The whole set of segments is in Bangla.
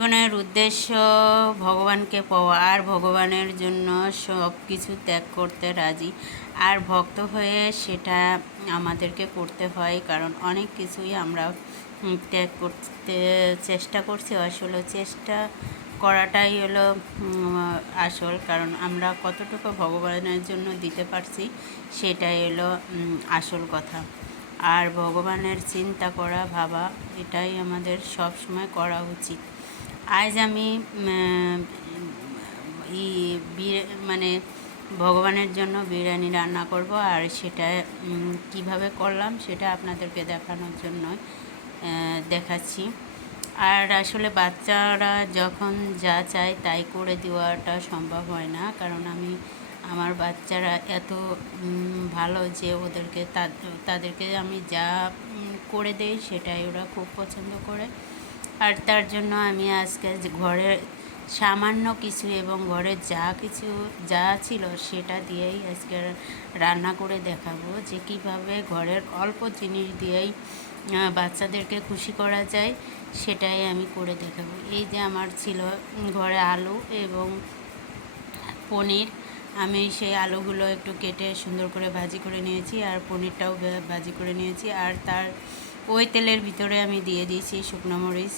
জীবনের উদ্দেশ্য ভগবানকে পাওয়া, আর ভগবানের জন্য সব কিছু ত্যাগ করতে রাজি। আর ভক্ত হয়ে সেটা আমাদেরকে করতে হয়, কারণ অনেক কিছুই আমরা ত্যাগ করতে চেষ্টা করছি। আসলে চেষ্টা করাটাই হলো আসল, কারণ আমরা কতটুকু ভগবানের জন্য দিতে পারছি সেটাই হলো আসল কথা। আর ভগবানের চিন্তা করা, ভাবা, এটাই আমাদের সব সময় করা উচিত। আজ আমি মানে ভগবানের জন্য বিরিয়ানি রান্না করব, আর সেটা কিভাবে করলাম সেটা আপনাদেরকে দেখানোর জন্য দেখাচ্ছি। আর আসলে বাচ্চারা যখন যা চায় তাই করে দেওয়াটা সম্ভব হয় না, কারণ আমার বাচ্চারা এত ভালো যে ওদেরকে তাদেরকে আমি যা করে দেই সেটাই ওরা খুব পছন্দ করে। আর তার জন্য আমি আজকে ঘরের সামান্য কিছু এবং ঘরের যা ছিল সেটা দিয়েই আজকে রান্না করে দেখাবো, যে কীভাবে ঘরের অল্প জিনিস দিয়েই বাচ্চাদেরকে খুশি করা যায়, সেটাই আমি করে দেখাবো। এই যে আমার ছিল ঘরে আলু এবং পনির, আমি সেই আলুগুলো একটু কেটে সুন্দর করে ভাজি করে নিয়েছি, আর পনিরটাও ভাজি করে নিয়েছি। আর তার ওই তেলের ভিতরে আমি দিয়ে দিয়েছি শুকনো মরিচ,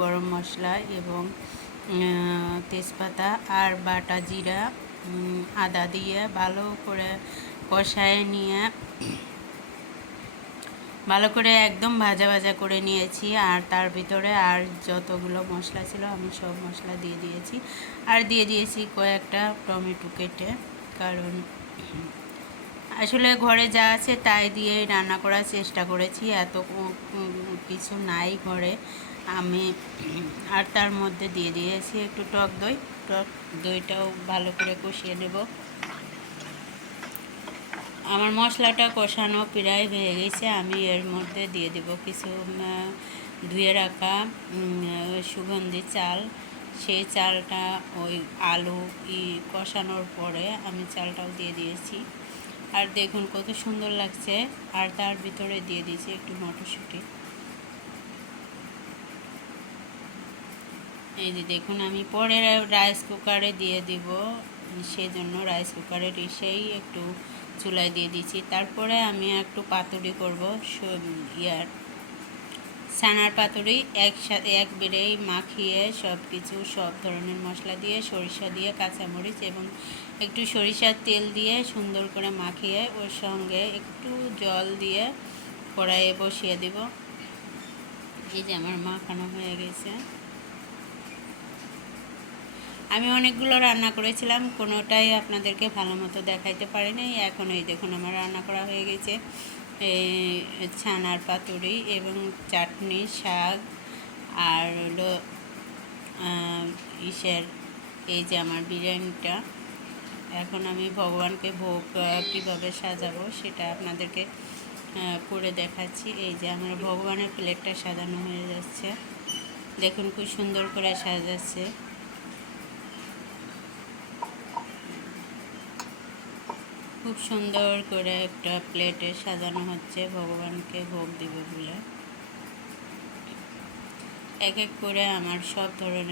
গরম মশলা এবং তেজপাতা আর বাটা জিরা, আদা দিয়ে ভালো করে কষায় নিয়ে ভালো করে একদম ভাজা ভাজা করে নিয়েছি। আর তার ভিতরে আর যতগুলো মশলা ছিল আমি সব মশলা দিয়ে দিয়েছি, আর দিয়ে দিয়েছি কয়েকটা টমেটো কেটে, কারণ আসলে ঘরে যা আছে তাই দিয়ে রান্না করার চেষ্টা করেছি, এত কিছু নাই ঘরে আমি। আর তার মধ্যে দিয়ে দিয়েছি একটু টক দইটাও ভালো করে কষিয়ে নেব। আমার মশলাটা কষানো প্রায় হয়ে গেছে, আমি এর মধ্যে দিয়ে দেব কিছু ধুয়ে রাখা সুগন্ধি চাল। সেই চালটা ওই আলু কষানোর পরে আমি চালটাও দিয়ে দিয়েছি, আর দেখুন কত সুন্দর লাগছে। আর তার ভিতরে দিয়ে দিয়েছি একটু মটরশুঁটি। এই যে দেখুন, আমি পরে রাইস কুকারে দিয়ে দিব, সেজন্য রাইস কুকারের সেই একটু চুলায় দিয়ে দিচ্ছি। তারপরে আমি একটু পাতুরি করব, ছানার পাতুরি একসাথে একবারেই মাখিয়ে সব কিছু সব ধরনের মশলা দিয়ে, সরিষা দিয়ে, কাঁচামরিচ এবং একটু সরিষার তেল দিয়ে সুন্দর করে মাখিয়ে ওর সঙ্গে একটু জল দিয়ে কড়াইয়ে বসিয়ে দেব। এই যে আমার মাখানো হয়ে গেছে। আমি অনেকগুলো রান্না করেছিলাম, কোনোটাই আপনাদেরকে ভালো মতো দেখাইতে পারিনি। এখন এই দেখুন আমার রান্না করা হয়ে গেছে ছানার পাতুরি এবং চাটনি, শাক, আর হলো এই যে আমার বিরিয়ানিটা। এখন আমি ভগবানকে ভোগ কীভাবে সাজাবো সেটা আপনাদেরকে করে দেখাচ্ছি। এই যে আমার ভগবানের প্লেটটা সাজানো হয়ে যাচ্ছে, দেখুন খুব সুন্দর করে সাজাচ্ছে। খুব সুন্দর করে একটা প্লেটে সাজানো হচ্ছে ভগবানকে ভোগ দিবে বলে। এক এক করে আমার সব ধরনের